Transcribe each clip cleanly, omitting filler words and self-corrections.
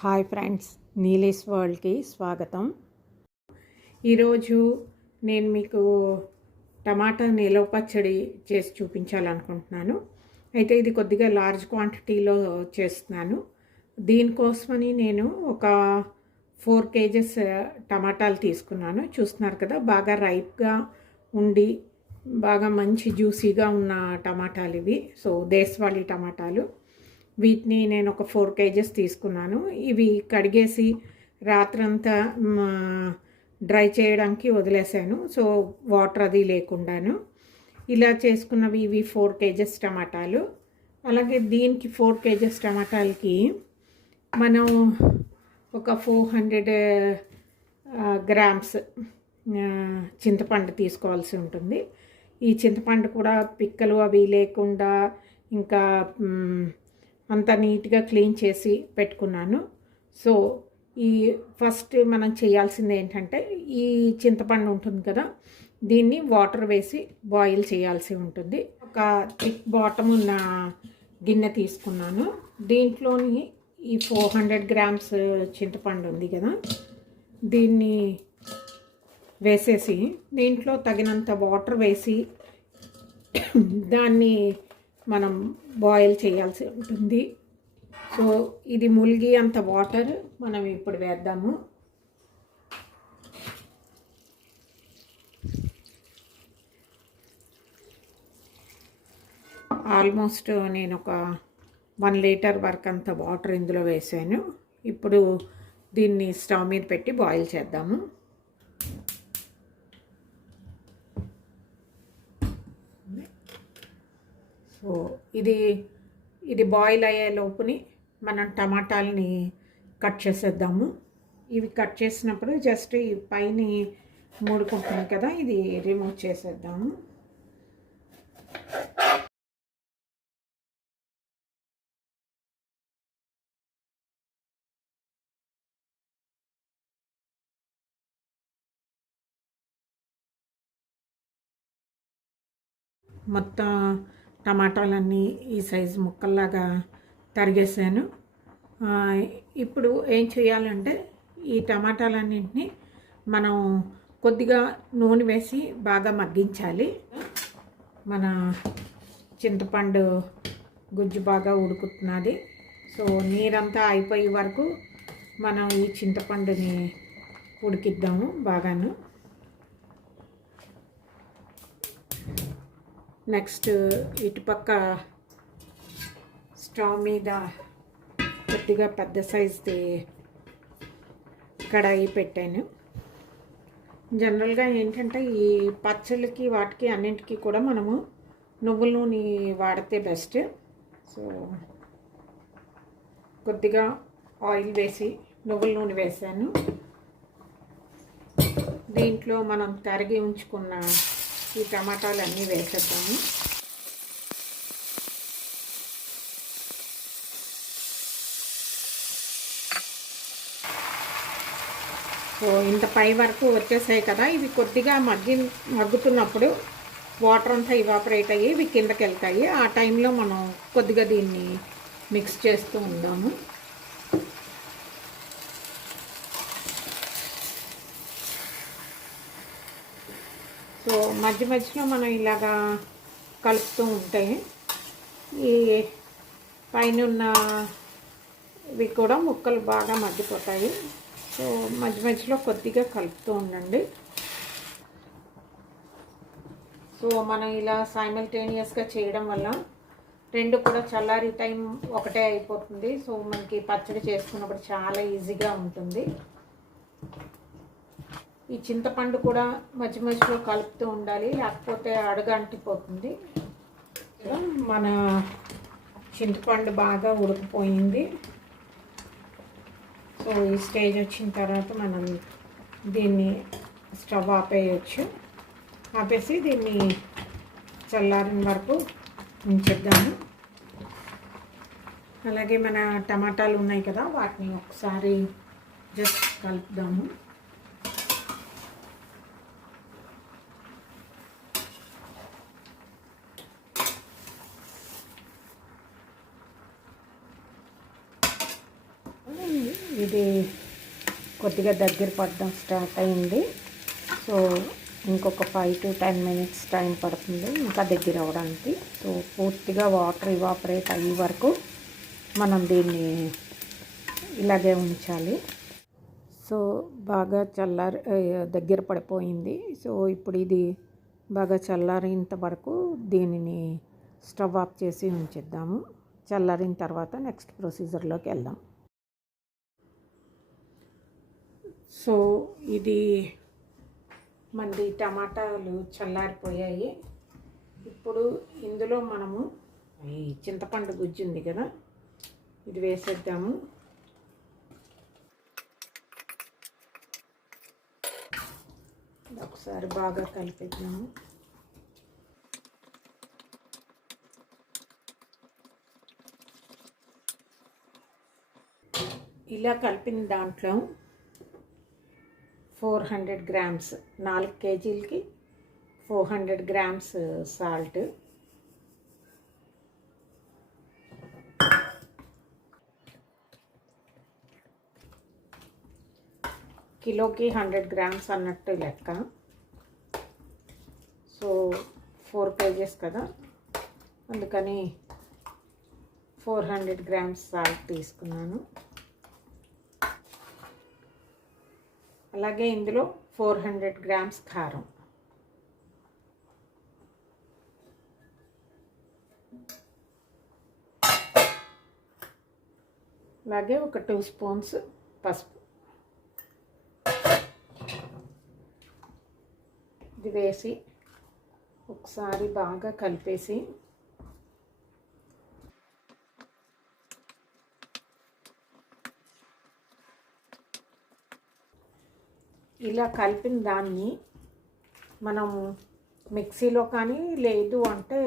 Hi friends, నీలీస్ వరల్డ్కి స్వాగతం. ఈరోజు నేను మీకు టమాటా నిలవ పచ్చడి చేసి చూపించాలనుకుంటున్నాను. అయితే ఇది కొద్దిగా లార్జ్ క్వాంటిటీలో చేస్తున్నాను. దీనికోసమని నేను ఒక 4 kgs టమాటాలు తీసుకున్నాను. చూస్తున్నారు కదా, బాగా రైప్గా ఉండి బాగా మంచి జ్యూసీగా ఉన్న టమాటాలు ఇవి. సో దేశవాళీ టమాటాలు. వీటిని నేను ఒక 4 kgs తీసుకున్నాను. ఇవి కడిగేసి రాత్రంతా డ్రై చేయడానికి వదిలేసాను. సో వాటర్ అది లేకుండాను ఇలా చేసుకున్నవి ఇవి 4 kgs టమాటాలు. అలాగే దీనికి 4 kgs టమాటాలకి మనం ఒక 400 grams చింతపండు తీసుకోవాల్సి ఉంటుంది. ఈ చింతపండు కూడా పిక్కలు అవి లేకుండా ఇంకా అంత నీట్గా క్లీన్ చేసి పెట్టుకున్నాను. సో ఈ ఫస్ట్ మనం చేయాల్సింది ఏంటంటే, ఈ చింతపండు ఉంటుంది కదా, దీన్ని వాటర్ వేసి బాయిల్ చేయాల్సి ఉంటుంది. ఒక థిక్ బాటమ్ ఉన్న గిన్నె తీసుకున్నాను. దీంట్లోని ఈ 400 grams చింతపండు ఉంది కదా, దీన్ని వేసేసి దీంట్లో తగినంత వాటర్ వేసి దాన్ని మనం బాయిల్ చేయాల్సి ఉంటుంది. సో ఇది ములిగి అంత వాటర్ మనం ఇప్పుడు వేద్దాము. ఆల్మోస్ట్ నేను ఒక 1 లీటర్ వరకు అంత వాటర్ ఇందులో వేసాను. ఇప్పుడు దీన్ని స్టవ్ మీద పెట్టి బాయిల్ చేద్దాము. సో ఇది బాయిల్ అయ్యే లోపుని మనం టమాటాలని కట్ చేసేద్దాము. ఇవి కట్ చేసినప్పుడు జస్ట్ ఈ పైన మూడుకుంటున్నాయి కదా, ఇది రిమూవ్ చేసేద్దాము. మొత్తం టమాటాలన్నీ ఈ సైజు ముక్కల్లాగా తరిగేసాను. ఇప్పుడు ఏం చేయాలంటే, ఈ టమాటాలన్నింటినీ మనం కొద్దిగా నూనె వేసి బాగా మగ్గించాలి. మన చింతపండు గుజ్జు బాగా ఉడుకుతున్నది. సో నీరంతా అయిపోయే వరకు మనం ఈ చింతపండుని ఉడికిద్దాము బాగాను. నెక్స్ట్ ఇటుపక్క స్టవ్ మీద కొద్దిగా పెద్ద సైజుది కడాయి పెట్టాను. జనరల్గా ఏంటంటే, ఈ పచ్చళ్ళకి వాటికి అన్నింటికి కూడా మనము నువ్వుల నూనె వాడితే బెస్ట్. సో కొద్దిగా ఆయిల్ వేసి నువ్వుల నూనె వేసాను. దీంట్లో మనం తరిగి ఉంచుకున్న ఈ టమాటాలు అన్నీ వేసేద్దాము. సో ఇంత పై వరకు వచ్చేసాయి కదా, ఇవి కొద్దిగా మగ్గుతున్నప్పుడు వాటర్ అంతా ఇవాపరేట్ అయ్యి ఇవి కిందకి వెళ్తాయి. ఆ టైంలో మనం కొద్దిగా దీన్ని మిక్స్ చేస్తూ ఉందాము. సో మధ్య మధ్యలో మనం ఇలాగా కలుపుతూ ఉంటే ఈ పైన ఉన్న ఇవి కూడా ముక్కలు బాగా మగ్గిపోతాయి. సో మధ్య మధ్యలో కొద్దిగా కలుపుతూ ఉండండి. సో మనం ఇలా సైమల్టేనియస్గా చేయడం వల్ల రెండు కూడా చల్లారి టైం ఒకటే అయిపోతుంది. సో మనకి పచ్చడి చేసుకున్నప్పుడు చాలా ఈజీగా ఉంటుంది. ఈ చింతపండు కూడా మధ్య మధ్యలో కలుపుతూ ఉండాలి, లేకపోతే అడుగు అంటిపోతుంది. మన చింతపండు బాగా ఉడికిపోయింది. సో ఈ స్టేజ్ వచ్చిన తర్వాత మనం దీన్ని స్టవ్ ఆపేయచ్చు. ఆపేసి దీన్ని చల్లారిన వరకు ఉంచేద్దాము. అలాగే మన టమాటాలు ఉన్నాయి కదా, వాటిని ఒకసారి జస్ట్ కలుపుదాము. ఇది కొద్దిగా దగ్గర పడడం స్టార్ట్ అయింది. సో ఇంకొక 5 to 10 minutes టైం పడుతుంది ఇంకా దగ్గర అవ్వడానికి. సో పూర్తిగా వాటర్ ఇవాపరేట్ అయ్యే వరకు మనం దీన్ని ఇలాగే ఉంచాలి. సో బాగా దగ్గర పడిపోయింది. సో ఇప్పుడు ఇది బాగా చల్లారేంత వరకు దీనిని స్టవ్ ఆఫ్ చేసి ఉంచేద్దాము. చల్లారిన తర్వాత నెక్స్ట్ ప్రొసీజర్లోకి వెళ్దాం. సో ఇది మనది టమాటాలు చల్లారిపోయాయి. ఇప్పుడు ఇందులో మనము ఈ చింతపండు గుజ్జు ఉంది కదా, ఇది వేసేద్దాము. ఒకసారి బాగా కలిపేద్దాము. ఇలా కలిపిన దాంట్లో 400 grams 4 kgలకి 400 grams సాల్ట్, కిలోకి 100 grams అన్నట్టు లెక్క. సో 4 kgs కదా, అందుకని 400 grams సాల్ట్ తీసుకున్నాను. అలాగే ఇందులో 400 grams కారం, అలాగే ఒక 2 spoons పసుపు. ఇది వేసి ఒకసారి బాగా కలిపేసి ఇలా కలిపిన దాన్ని మనం మిక్సీలో కానీ లేదు అంటే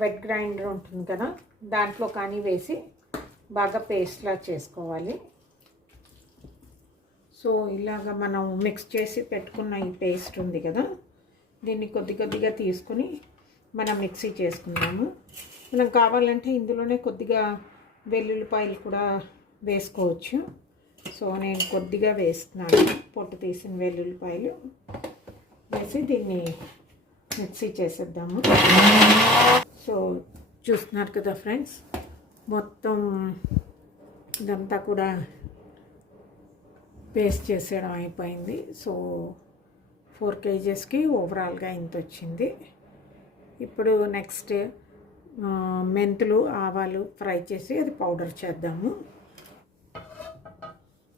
వెట్ గ్రైండర్ ఉంటుంది కదా, దాంట్లో కానీ వేసి బాగా పేస్ట్లా చేసుకోవాలి. సో ఇలాగ మనం మిక్స్ చేసి పెట్టుకున్న ఈ పేస్ట్ ఉంది కదా, దీన్ని కొద్ది కొద్దిగా తీసుకుని మనం మిక్సీ చేసుకున్నాము. మనం కావాలంటే ఇందులోనే కొద్దిగా వెల్లుల్లిపాయలు కూడా వేసుకోవచ్చు. సో నేను కొద్దిగా వేస్తున్నాను, పొట్టు తీసిన వెల్లుల్లిపాయలు వేసి దీన్ని మిక్సీ చేసేద్దాము. సో చూస్తున్నారు కదా ఫ్రెండ్స్, మొత్తం ఇదంతా కూడా పేస్ట్ చేసేయడం అయిపోయింది. సో 4 kgsకి ఓవరాల్గా ఇంత వచ్చింది. ఇప్పుడు నెక్స్ట్ మెంతులు ఆవాలు ఫ్రై చేసి అది పౌడర్ చేద్దాము.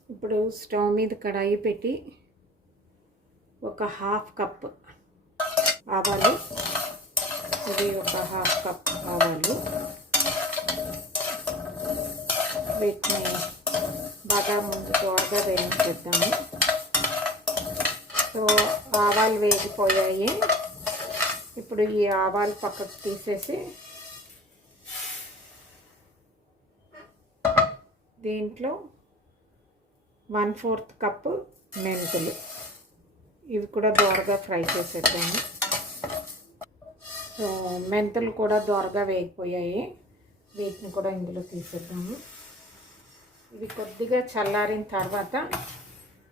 ఇప్పుడు స్టవ్ మీద కడాయి పెట్టి ఒక 1/2 కప్ ఆవాలు, ఇది ఒక 1/2 కప్ ఆవాలు, వీటిని బాగా ముందు త్వరగా వేయించేద్దాము. సో ఆవాలు వేగిపోయాయి. ఇప్పుడు ఈ ఆవాలు పక్కకు తీసేసి దీంట్లో 1/4 కప్పు మెంతులు, ఇవి కూడా దోరగా ఫ్రై చేసేద్దాము. సో మెంతులు కూడా దోరగా వేగిపోయాయి, వీటిని కూడా ఇందులో తీసేద్దాము. ఇవి కొద్దిగా చల్లారిన తర్వాత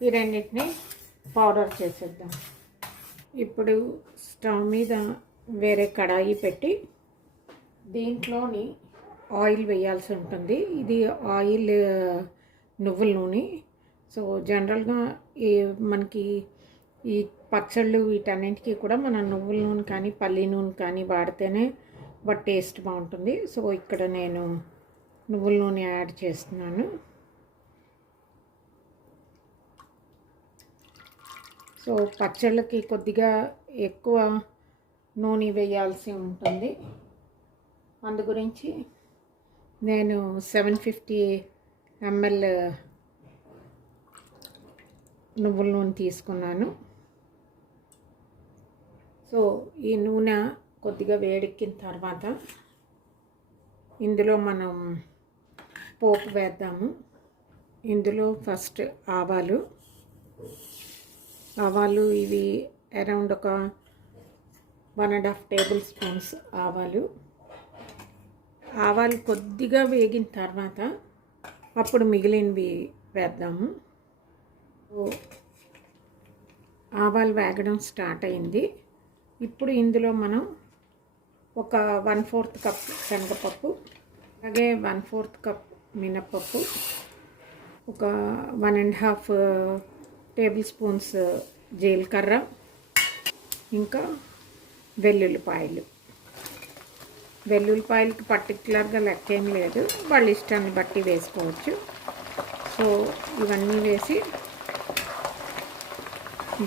ఈ రెండింటిని పౌడర్ చేసేద్దాం. ఇప్పుడు స్టవ్ మీద వేరే కడాయి పెట్టి దీంట్లోని ఆయిల్ వేయాల్సి ఉంటుంది. ఇది ఆయిల్ నువ్వుల నూనె. సో జనరల్గా మనకి ఈ పచ్చళ్ళు వీటన్నింటికి కూడా మనం నువ్వుల నూనె కానీ పల్లి నూనె కానీ వాడితేనే వాటి టేస్ట్ బాగుంటుంది. సో ఇక్కడ నేను నువ్వుల నూనె యాడ్ చేస్తున్నాను. సో పచ్చళ్ళకి కొద్దిగా ఎక్కువ నూనె వేయాల్సి ఉంటుంది, అందు గురించి నేను 750 ml నువ్వుల నూనె తీసుకున్నాను. సో ఈ నూనె కొద్దిగా వేడెక్కిన తర్వాత ఇందులో మనం పోపు వేద్దాము. ఇందులో ఫస్ట్ ఆవాలు ఇవి అరౌండ్ ఒక 1.5 టేబుల్ స్పూన్స్ ఆవాలు కొద్దిగా వేగిన తర్వాత అప్పుడు మిగిలినవి వేద్దాము. ఆవాలు వేగడం స్టార్ట్ అయింది. ఇప్పుడు ఇందులో మనం ఒక 1/4 కప్ శనగపప్పు, అలాగే 1/4 కప్ మినప్పప్పు, ఒక 1.5 టేబుల్ స్పూన్స్ జీలకర్ర, ఇంకా వెల్లుల్లిపాయలకి పర్టికులర్గా లెక్క ఏం లేదు, వాళ్ళ ఇష్టాన్ని బట్టి వేసుకోవచ్చు. సో ఇవన్నీ వేసి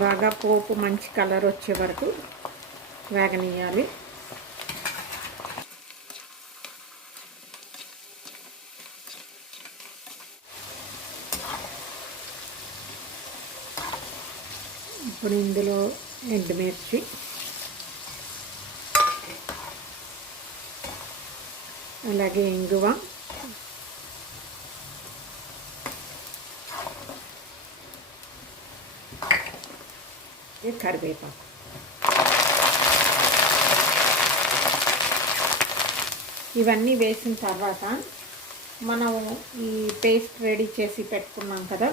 బాగా పోపు మంచి కలర్ వచ్చే వరకు వేగనీయాలి. ఇప్పుడు ఇందులో ఎండుమిర్చి, అలాగే ఇంగువ, కరివేపాకు. ఇవన్నీ వేసిన తర్వాత మనం ఈ పేస్ట్ రెడీ చేసి పెట్టుకున్నాం కదా,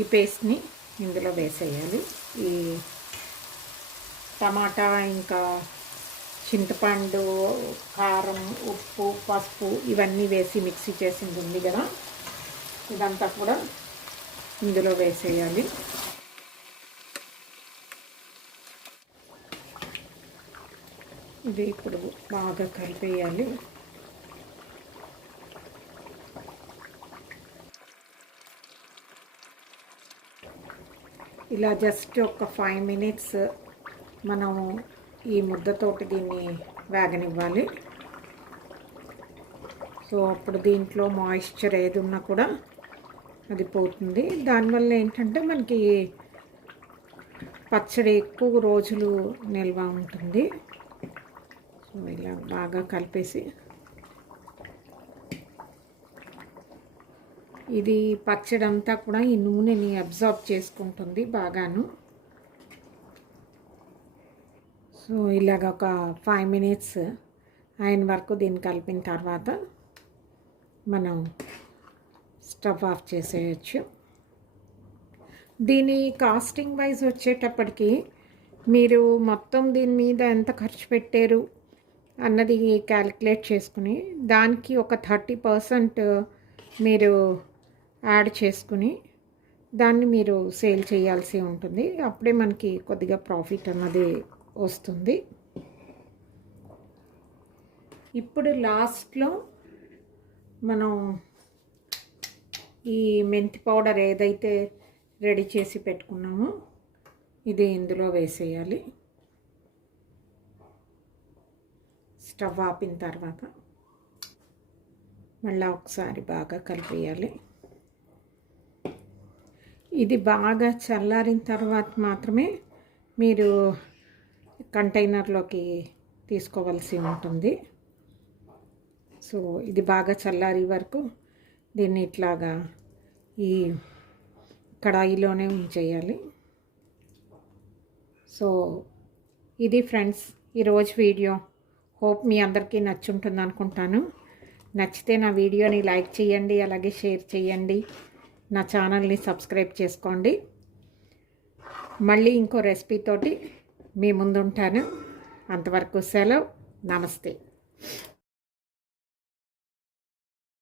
ఈ పేస్ట్ని ఇందులో వేసేయాలి. ఈ టమాటా, ఇంకా చింతపండు, కారం, ఉప్పు, పసుపు ఇవన్నీ వేసి మిక్సీ చేసింది ఉంది కదా, ఇదంతా కూడా ఇందులో వేసేయాలి. ఇది ఇప్పుడు బాగా కలిపేయాలి. ఇలా జస్ట్ ఒక 5 మినిట్స్ మనం ఈ ముద్దతోటి దీన్ని వేగనివ్వాలి. సో అప్పుడు దీంట్లో మాయిశ్చర్ ఏది ఉన్నా కూడా అది పోతుంది. దానివల్ల ఏంటంటే మనకి పచ్చడి ఎక్కువ రోజులు నిల్వ ఉంటుంది. సో ఇలా బాగా కలిపేసి, ఇది పచ్చడి అంతా కూడా ఈ నూనెని అబ్జార్బ్ చేసుకుంటుంది బాగాను. సో ఇలాగ ఒక 5 మినిట్స్ అయిన వరకు దీన్ని కలిపిన తర్వాత మనం స్టవ్ ఆఫ్ చేసేయచ్చు. దీని కాస్టింగ్ వైజ్ వచ్చేటప్పటికి మీరు మొత్తం దీని మీద ఎంత ఖర్చు పెట్టారు అన్నది క్యాలిక్యులేట్ చేసుకుని దానికి ఒక 30% మీరు యాడ్ చేసుకుని దాన్ని మీరు సేల్ చేయాల్సి ఉంటుంది. అప్పుడే మనకి కొద్దిగా ప్రాఫిట్ అన్నది వస్తుంది. ఇప్పుడు లాస్ట్లో మనం ఈ మెంతి పౌడర్ ఏదైతే రెడీ చేసి పెట్టుకున్నామో ఇది ఇందులో వేసేయాలి. స్టవ్ ఆపిన తర్వాత మళ్ళీ ఒకసారి బాగా కలిపేయాలి. ఇది బాగా చల్లారిన తర్వాత మాత్రమే మీరు కంటైనర్లోకి తీసుకోవాల్సి ఉంటుంది. సో ఇది బాగా చల్లారి వరకు దీన్ని ఇట్లాగా ఈ కడాయిలోనే ఉంచేయాలి. సో ఇది ఫ్రెండ్స్ ఈరోజు వీడియో. హోప్ మీ అందరికీ నచ్చుంటుంది అనుకుంటాను. నచ్చితే నా వీడియోని లైక్ చేయండి, అలాగే షేర్ చేయండి, నా ఛానల్ని సబ్స్క్రైబ్ చేసుకోండి. మళ్ళీ ఇంకో రెసిపీతోటి మీ ముందుంటాను. అంతవరకు సెలవు. నమస్తే.